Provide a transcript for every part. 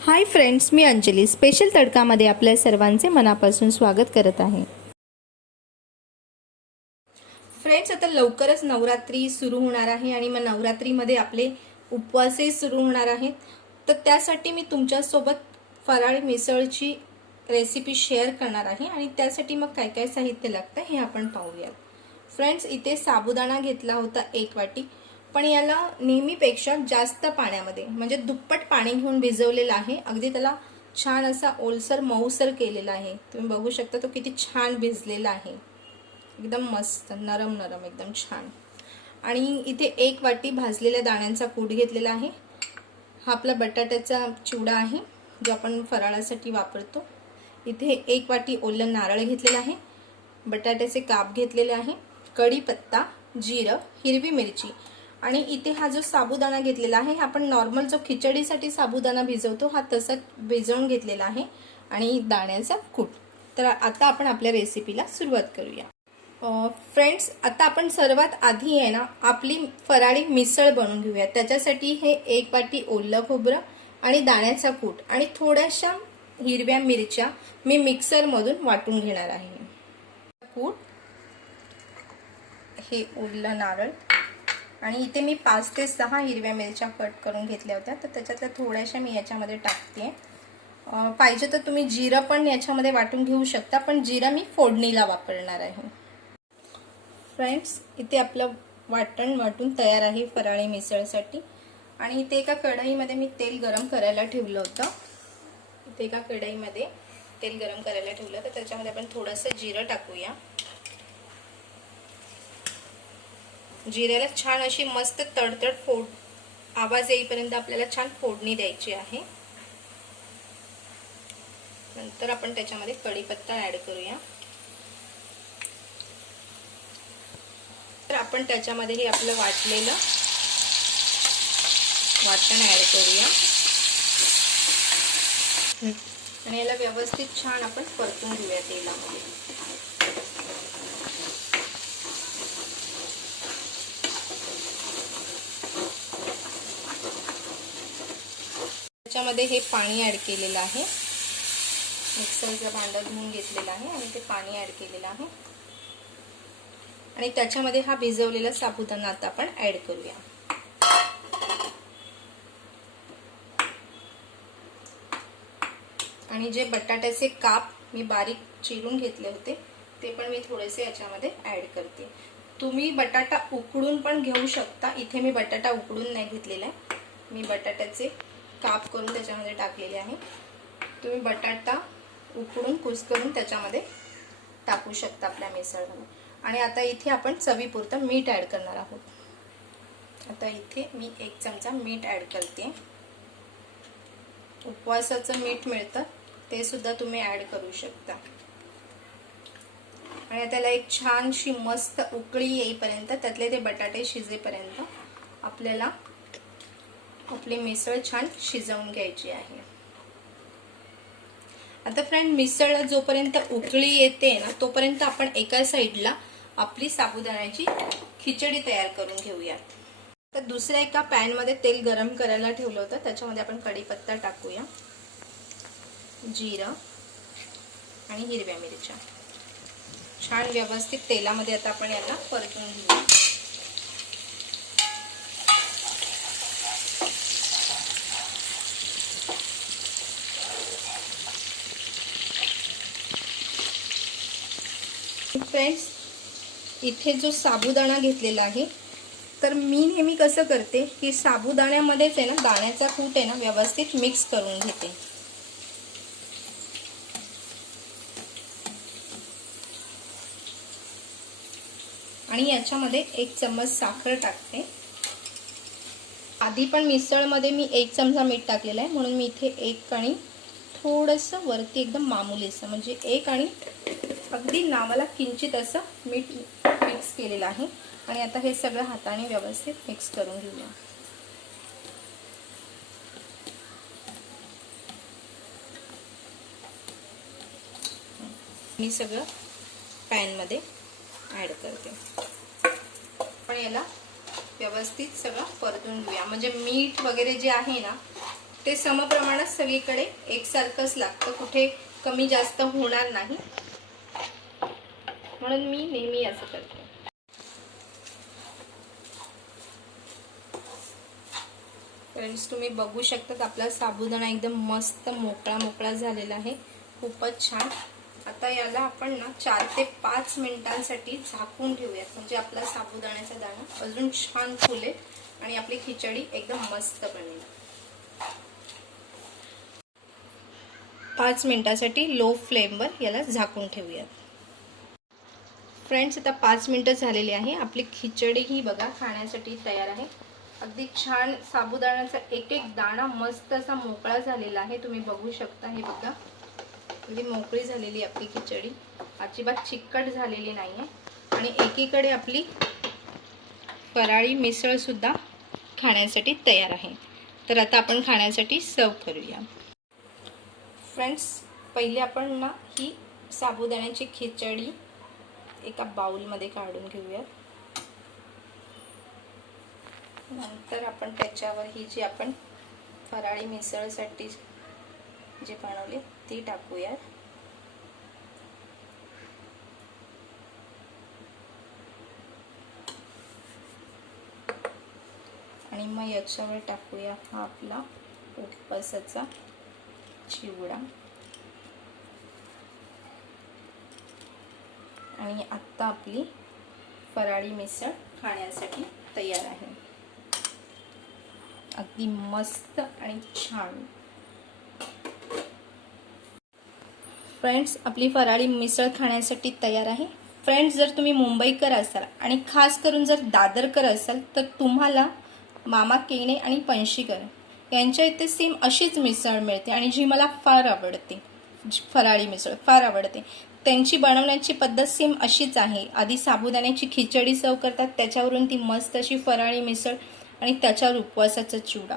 Hi friends, मी Anjali special तडकामध्ये आपल्या सर्वांचे मनापासून स्वागत करत आहे। फ्रेंड्स, आता लवकरच नवरात्री सुरू होणार आहे आणि मग नवरात्रीमध्ये आपले उपवासही सुरू होणार आहेत। तर त्यासाठी मी तुमच्यासोबत फराळी मिसळची रेसिपी शेअर करणार आहे आणि त्यासाठी मग काय काय साहित्य लागतं हे आपण पाहूया। फ्रेंड्स, इथे साबुदाणा घेतला होता 1 वाटी, पण याला नेहमीपेक्षा जास्त पाण्यामध्ये म्हणजे दुप्पट पाणी घेऊन भिजवलेला आहे। अगदी त्याला छान असा ओलसर मऊसर केलेला आहे। तुम्ही बघू शकता तो किती छान भिजलेला आहे, एकदम मस्त नरम नरम एकदम छान। आणि इथे 1 वाटी भाजलेल्या दाण्यांचा कूट घेतलेला आहे। हा आपला बटाट्याचा चिवडा आहे जो आपण फराळासाठी वापरतो। इथे 1 वाटी ओलं नारळ घेतलेला आहे, बटाट्याचे काप घेतलेले आहे, कढीपत्ता, जिरं, हिरवी मिरची। आणि इथे हा जो साबुदाणा घेतलेला आहे, आपण नॉर्मल जो खिचडीसाठी साबुदाणा भिजवतो हा तसा भिजवून घेतलेला आहे आणि दाण्याचा कूट। तर आता आपण आपल्या रेसिपीला सुरुवात करूया। फ्रेंड्स, आता आपण सर्वात आधी आहे ना आपली फराळी मिसळ बनवून घेऊया। त्याच्यासाठी हे 1 वाटी ओलं खोबरं आणि दाण्याचा कूट आणि थोड्याशा हिरव्या मिरच्या मी मिक्सर मधून वाटून घेणार आहे। कूट, हे ओलं नारळ आणि इथे मी 5 ते 6 हिरव्या मिरच्या कट करून घेतल्या होत्या, तर त्याच्यातल्या थोड्याशा मी याच्यामध्ये टाकते। पाहिजे तर तुम्ही जिरं पण याच्यामध्ये वाटून घेऊ शकता, पण जिरं मी फोडणीला वापरणार आहे। फ्रेंड्स, इथे आपलं वाटण वाटून तयार आहे फराळी मिसळसाठी। आणि इथे एका कढईमध्ये मी तेल गरम करायला ठेवलं होतं। इथे एका कढईमध्ये तेल गरम करायला ठेवलं, तर त्याच्यामध्ये आपण थोडंसं जिरं टाकूया। जिऱ्याला छान अशी मस्त तडतड आवाज येईपर्यंत आपल्याला छान फोडणी द्यायची आहे। नंतर आपण त्याच्यामध्ये कढीपत्ता ऍड करूया। तर आपण त्याच्यामध्ये हे आपलं वाटलेलं वाटण ऍड करूया आणि याला व्यवस्थित छान आपण परतून घेऊया तेलामध्ये। त्याच्यामध्ये हे पाणी ऍड केलेलं आहे, मिक्सरचं भांडं धुवून घेतलेलं आहे आणि ते पाणी ऍड केलेलं आहे आणि त्याच्यामध्ये हा भिजवलेला साबुदाणा आता आपण ऍड करूया। आणि जे बटाट्याचे काप मी बारीक चिरून घेतले होते ते पण मी थोडेसे याच्यामध्ये ऍड करते। तुम्ही बटाटा उकडून पण घेऊ शकता, इथे मी बटाटा उकडून नाही घेतलेला आहे, मी बटाट्याचे काप करून त्याच्यामध्ये टाकलेले आहे। तुम्ही बटाटा उकडून कुस्करून त्याच्यामध्ये टाकू शकता आपल्या मिसळमध्ये। आणि आता इथे आपण चवीपुरतं मीठ ऍड करणार आहोत। आता इथे मी 1 चमचा मीठ ऍड करते। उपवासाचं मीठ मिळतं ते सुद्धा तुम्ही ऍड करू शकता। आणि त्याला एक छानशी मस्त उकळी येईपर्यंत, त्यातले ते बटाटे शिजेपर्यंत आपल्याला आपली मिसळ छान शिजवून घ्यायची आहे। आता फ्रेंड, मिसळला जोपर्यंत उकळी येते ना तोपर्यंत आपण एका साइडला आपली साबुदाण्याची खिचडी तयार करून घेऊया। तर दुसऱ्या एका पॅन मध्ये तेल गरम करायला ठेवलं होतं, त्याच्यामध्ये आपण कढीपत्ता टाकूया, जिरं आणि हिरव्या मिरच्या छान व्यवस्थित तेलामध्ये आता आपण याला परतून घेऊया। फ्रेंड्स, इथे जो साबुदाणा घेतलेला आहे, तर मी नेहमी कसं करते की साबुदाण्यामध्येच आहे ना दाण्याचा कूट आहे ना व्यवस्थित मिक्स करून घेते। आणि याच्यामध्ये 1 चम्मच साखर टाकते। आधी पण मिसळमध्ये मी 1 चमचा मीठ टाकलेलं आहे, म्हणून मी इथे 1 आणि थोडंसं वरती एकदम मामूलीसं म्हणजे 1 आणि अगदी नावाला किंचित असं मीठ मिक्स केलेलं आहे। आणि आता हे सगळं हाताने व्यवस्थित मिक्स करून घेऊया। मी सगळं पॅन मध्ये ऍड करते। पण याला व्यवस्थित सगळं परतून घेऊया, म्हणजे मीठ वगैरे जे आहे ना ते समप्रमाणात सगळीकडे एकसारखंच लागतं, कुठे कमी जास्त होणार नाही, म्हणून मी नेहमी असं करते. फ्रेंड्स, तुम्ही बघू शकता आपला साबुदाणा एकदम मस्त मोकळा मोकळा झालेला आहे, खूपच छान. आता याला आपण ना 4 ते 5 मिनिटांसाठी झाकून ठेवूयात, म्हणजे आपला साबुदाण्याचा दाणा अजून छान फुलेल आणि आपली खिचडी एकदम मस्त बनेल. 5 मिनिटांसाठी लो फ्लेमवर याला झाकून ठेवूयात. फ्रेंड्स, आता 5 मिनिटं झालेली आहे. आपली खिचडी ही बघा खाण्यासाठी तयार आहे. अगदी छान साबुदाण्याचा एक एक दाणा मस्त असा मोकळा झालेला आहे, तुम्ही बघू शकता. हे बघा अगदी मोकळी झालेली आपली खिचडी, अजिबात चिकट झालेली नाही आहे. आणि एकीकडे आपली फराळी मिसळ सुद्धा खाण्यासाठी तयार आहे. तर आता आपण खाण्यासाठी सर्व करूया. फ्रेंड्स, पहिले आपण ना ही साबुदाण्याची खिचडी एका बाउलमध्ये काढून घेऊया. नंतर आपण त्याच्यावर ही जी आपण फराळी मिसळसाठी जे बनवले ती टाकूया. आणि मग याच्यावर टाकूया हा आपला उपवासाचा चिवडा. आणि आता आपली फराळी मिसळ खाण्यासाठी तयार आहे. अगदी मस्त आणि छान. फ्रेंड्स, आपली फराळी मिसळ खाण्यासाठी तयार आहे. फ्रेंड्स, जर तुम्ही मुंबईकर असाल आणि खास करून जर दादरकर असाल तर तुम्हाला मामा केणे आणि पणशीकर यांच्या इथे सेम अशीच मिसळ मिळते आणि जी मला फार आवडते. फराळी मिसळ फार आवडते. त्यांची बनवण्याची पद्धत सेम अशीच आहे. आधी साबुदाण्याची खिचडी सर्व करतात, त्याच्यावरून ती मस्त अशी फराळी मिसळ आणि त्याच्यावर उपवासाचा चिवडा.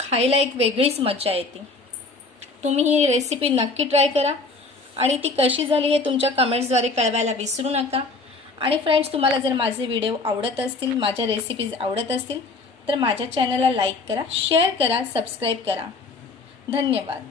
खायला एक वेगळीच मजा येते. तुम्ही ही रेसिपी नक्की ट्राय करा आणि ती कशी झाली हे तुमच्या कमेंट्सद्वारे कळवायला विसरू नका. आणि फ्रेंड्स, तुम्हाला जर माझे व्हिडिओ आवडत असतील, माझ्या रेसिपीज आवडत असतील तर माझ्या चॅनलला लाईक करा, शेअर करा, सबस्क्राईब करा. धन्यवाद.